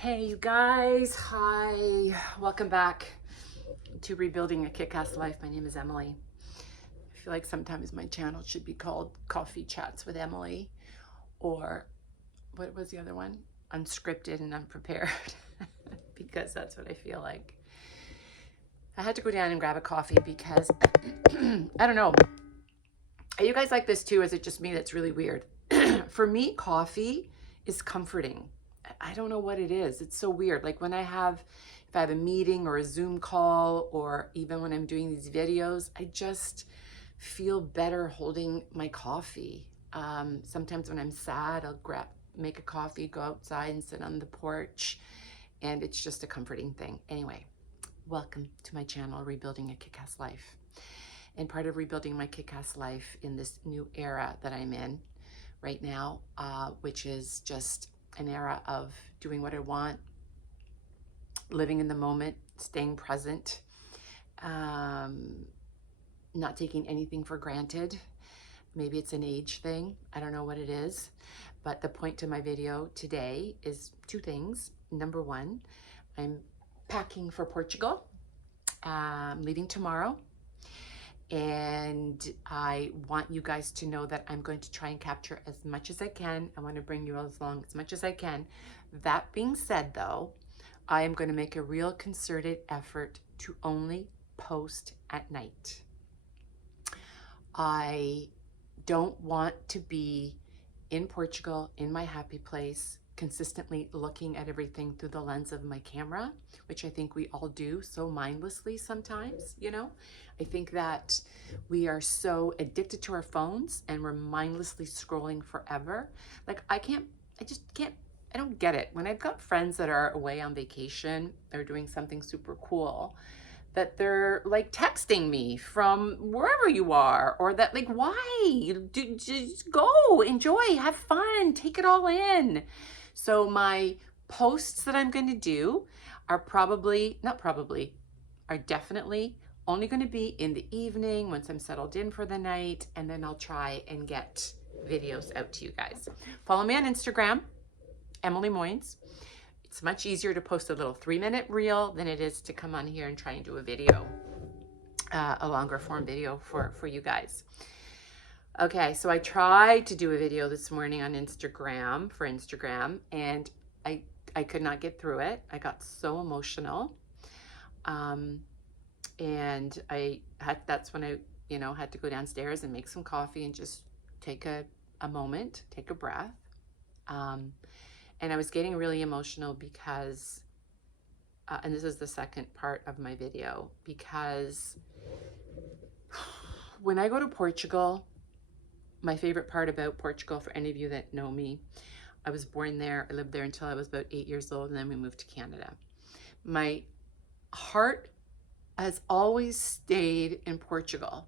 Hey, you guys. Hi. Welcome back to Rebuilding a Kick-Ass Life. My name is Emily. I feel like sometimes my channel should be called Coffee Chats with Emily, or what was the other one? Unscripted and Unprepared, because that's what I feel like. I had to go down and grab a coffee because, I don't know. Are you guys like this too? Is it just me that's really weird? For me, coffee is comforting. I don't know what it is. It's so weird. Like if I have a meeting or a Zoom call, or even when I'm doing these videos, I just feel better holding my coffee. Sometimes when I'm sad, make a coffee, go outside and sit on the porch, and it's just a comforting thing. Anyway, welcome to my channel, Rebuilding a Kick-Ass Life. And part of rebuilding my kick-ass life in this new era that I'm in right now, which is just an era of doing what I want, living in the moment, staying present, not taking anything for granted. Maybe it's an age thing. I don't know what it is. But the point to my video today is two things. Number one, I'm packing for Portugal. I'm leaving tomorrow. And I want you guys to know that I'm going to try and capture as much as I can. I want to bring you along as much as I can. That being said, though, I am going to make a real concerted effort to only post at night. I don't want to be in Portugal, in my happy place, consistently looking at everything through the lens of my camera, which I think we all do so mindlessly sometimes, you know? I think that we are so addicted to our phones and we're mindlessly scrolling forever. Like I don't get it. When I've got friends that are away on vacation, they're doing something super cool, that they're like texting me from wherever you are, or that like, why? Just go, enjoy, have fun, take it all in. So my posts that I'm going to do are definitely only going to be in the evening once I'm settled in for the night, and then I'll try and get videos out to you guys. Follow me on Instagram, Emily Moynes. It's much easier to post a little 3-minute reel than it is to come on here and try and do a video, a longer form video for you guys. Okay, so I tried to do a video this morning on Instagram, and I could not get through it. I got so emotional. And that's when I, had to go downstairs and make some coffee and just take a moment, take a breath. And I was getting really emotional because, and this is the second part of my video, because when I go to Portugal, my favorite part about Portugal, for any of you that know me, I was born there. I lived there until I was about 8 years old, and then we moved to Canada. My heart has always stayed in Portugal.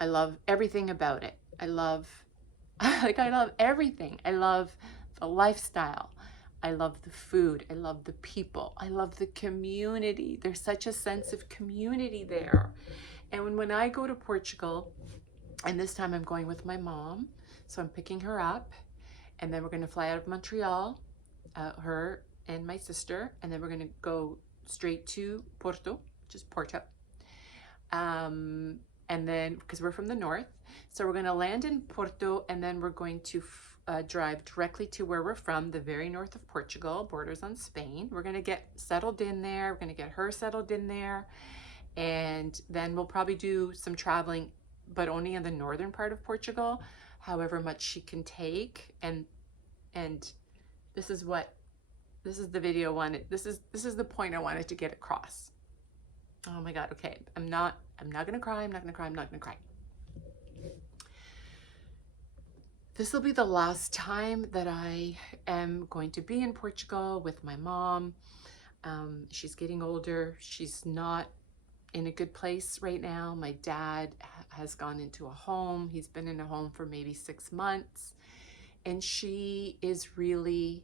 I love everything about it. I love everything. I love the lifestyle. I love the food. I love the people. I love the community. There's such a sense of community there. And when I go to Portugal, and this time I'm going with my mom, so I'm picking her up, and then we're going to fly out of Montreal, her and my sister, and then we're going to go straight to Porto, just Porto. And then, because we're from the north, so we're going to land in Porto, and then we're going to drive directly to where we're from, the very north of Portugal, borders on Spain. We're going to get settled in there. We're going to get her settled in there. And then we'll probably do some traveling, but only in the northern part of Portugal, however much she can take. And this is the video this is the point I wanted to get across. Oh my God. Okay. I'm not going to cry. I'm not going to cry. This will be the last time that I am going to be in Portugal with my mom. She's getting older. She's not in a good place right now. My dad has gone into a home. He's been in a home for maybe 6 months, and she is really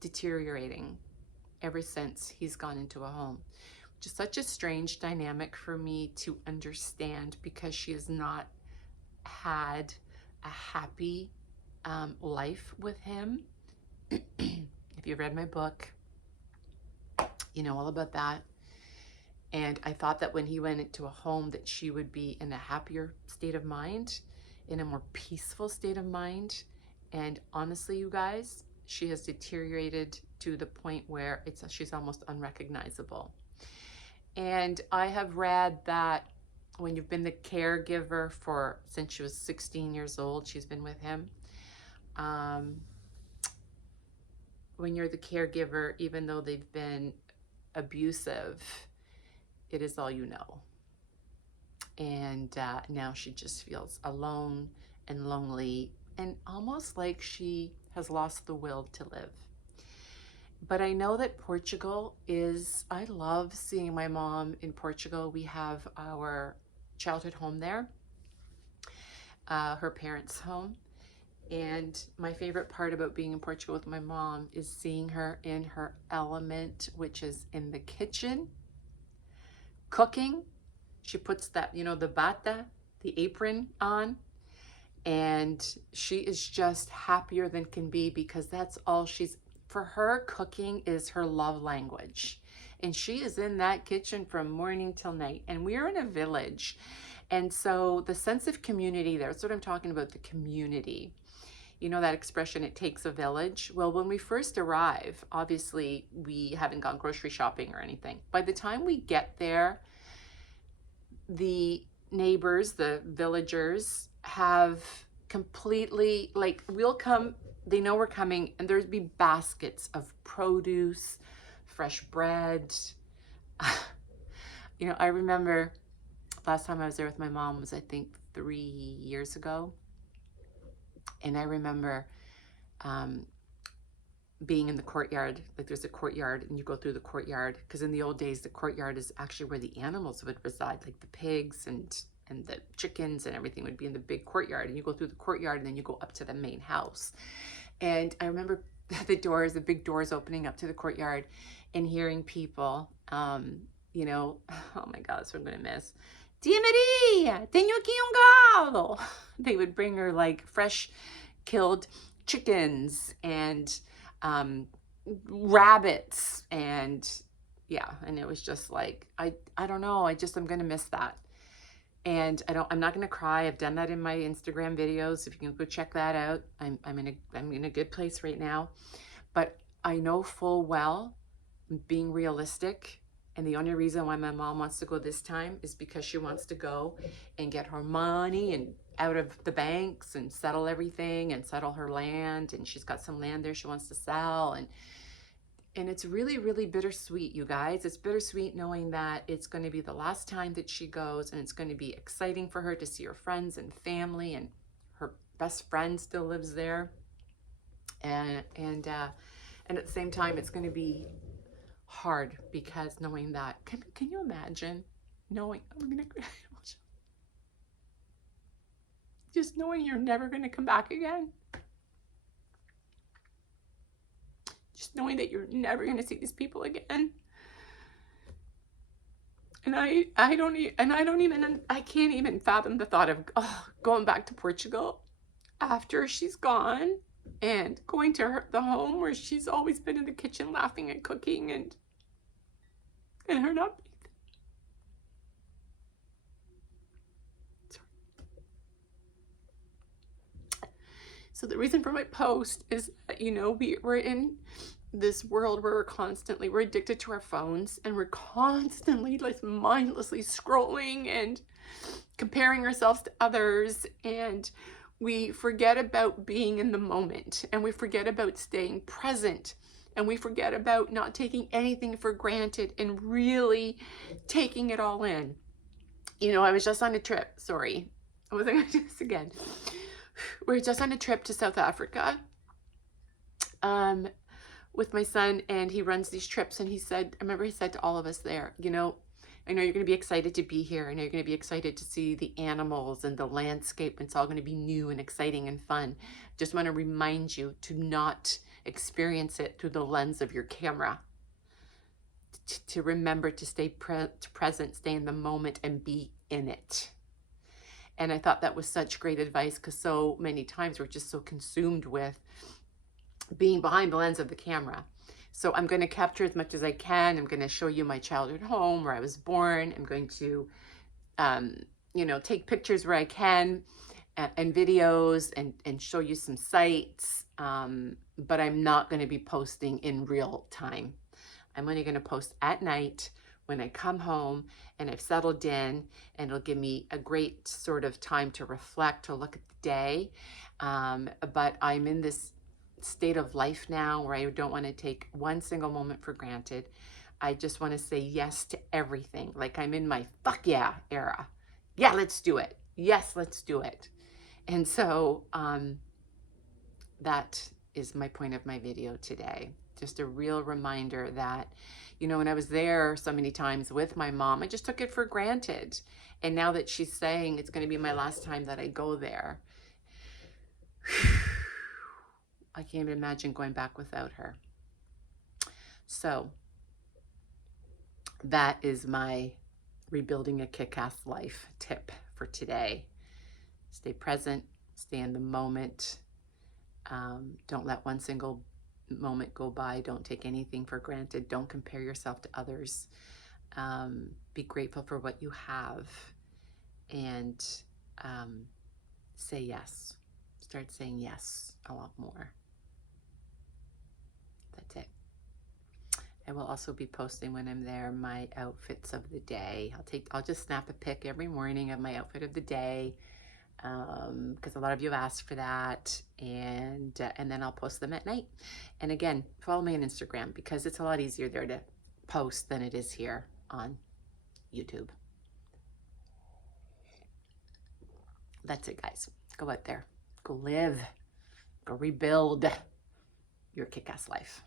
deteriorating ever since he's gone into a home, which is such a strange dynamic for me to understand, because she has not had a happy life with him. If If you've read my book, you know all about that. And I thought that when he went into a home that she would be in a happier state of mind, in a more peaceful state of mind. And honestly, you guys, she has deteriorated to the point where she's almost unrecognizable. And I have read that when you've been the caregiver since she was 16 years old, she's been with him. When you're the caregiver, even though they've been abusive, it is all you know. And now she just feels alone and lonely and almost like she has lost the will to live. But I know that Portugal I love seeing my mom in Portugal. We have our childhood home there, her parents' home. And my favorite part about being in Portugal with my mom is seeing her in her element, which is in the kitchen, cooking. She puts that, the bata, the apron on, and she is just happier than can be because that's all for her, cooking is her love language. And she is in that kitchen from morning till night. And we're in a village. And so the sense of community there, that's what I'm talking about, the community. You know that expression, it takes a village? Well, when we first arrive, obviously we haven't gone grocery shopping or anything. By the time we get there, the neighbors, the villagers have completely, we'll come, they know we're coming, and there'd be baskets of produce, fresh bread. I remember last time I was there with my mom was, I think, 3 years ago. And I remember being in the courtyard, there's a courtyard and you go through the courtyard, because in the old days, the courtyard is actually where the animals would reside, like the pigs and the chickens and everything would be in the big courtyard. And you go through the courtyard and then you go up to the main house. And I remember the big doors opening up to the courtyard and hearing people, oh my God, that's what I'm going to miss. Tia Maria, tenho aqui galo. They would bring her fresh killed chickens and rabbits, and it was just I don't know, I'm going to miss that. And I'm not going to cry. I've done that in my Instagram videos. If you can go check that out, I'm in a good place right now. But I know full well, being realistic, and the only reason why my mom wants to go this time is because she wants to go and get her money and out of the banks and settle everything and settle her land. And she's got some land there she wants to sell. And it's really, really bittersweet, you guys. It's bittersweet knowing that it's going to be the last time that she goes, and it's going to be exciting for her to see her friends and family, and her best friend still lives there. And at the same time, it's going to be hard because knowing that, can you imagine knowing just knowing you're never going to come back again? Just knowing that you're never going to see these people again. And I can't even fathom the thought of going back to Portugal after she's gone and going to the home where she's always been in the kitchen laughing and cooking, and her not. So the reason for my post is that, we're in this world where we're addicted to our phones, and we're constantly mindlessly scrolling and comparing ourselves to others, and we forget about being in the moment, and we forget about staying present, and we forget about not taking anything for granted and really taking it all in. I was just on a trip. Sorry, I wasn't going to do this again. We were just on a trip to South Africa with my son, and he runs these trips, and I remember he said to all of us there, I know you're going to be excited to be here. I know you're going to be excited to see the animals and the landscape. It's all going to be new and exciting and fun. Just want to remind you to not experience it through the lens of your camera. To remember to stay present, stay in the moment, and be in it. And I thought that was such great advice, because so many times we're just so consumed with being behind the lens of the camera. So I'm going to capture as much as I can. I'm going to show you my childhood home where I was born. I'm going to, um, take pictures where I can, and videos, and show you some sites. But I'm not going to be posting in real time. I'm only going to post at night when I come home and I've settled in, and it'll give me a great sort of time to reflect, to look at the day. But I'm in this state of life now where I don't want to take one single moment for granted. I just want to say yes to everything. Like I'm in my fuck yeah era. Yeah, let's do it. Yes, let's do it. And so that is my point of my video today. Just a real reminder that, when I was there so many times with my mom, I just took it for granted. And now that she's saying it's going to be my last time that I go there, I can't even imagine going back without her. So that is my rebuilding a kick-ass life tip for today. Stay present, stay in the moment. Don't let one single moment go by. Don't take anything for granted. Don't compare yourself to others. Be grateful for what you have, and say yes. Start saying yes a lot more. That's it. I will also be posting when I'm there my outfits of the day. I'll just snap a pic every morning of my outfit of the day, because a lot of you have asked for that, and then I'll post them at night. And again, follow me on Instagram, because it's a lot easier there to post than it is here on YouTube. That's it, guys. Go out there, go live, go rebuild your kick-ass life.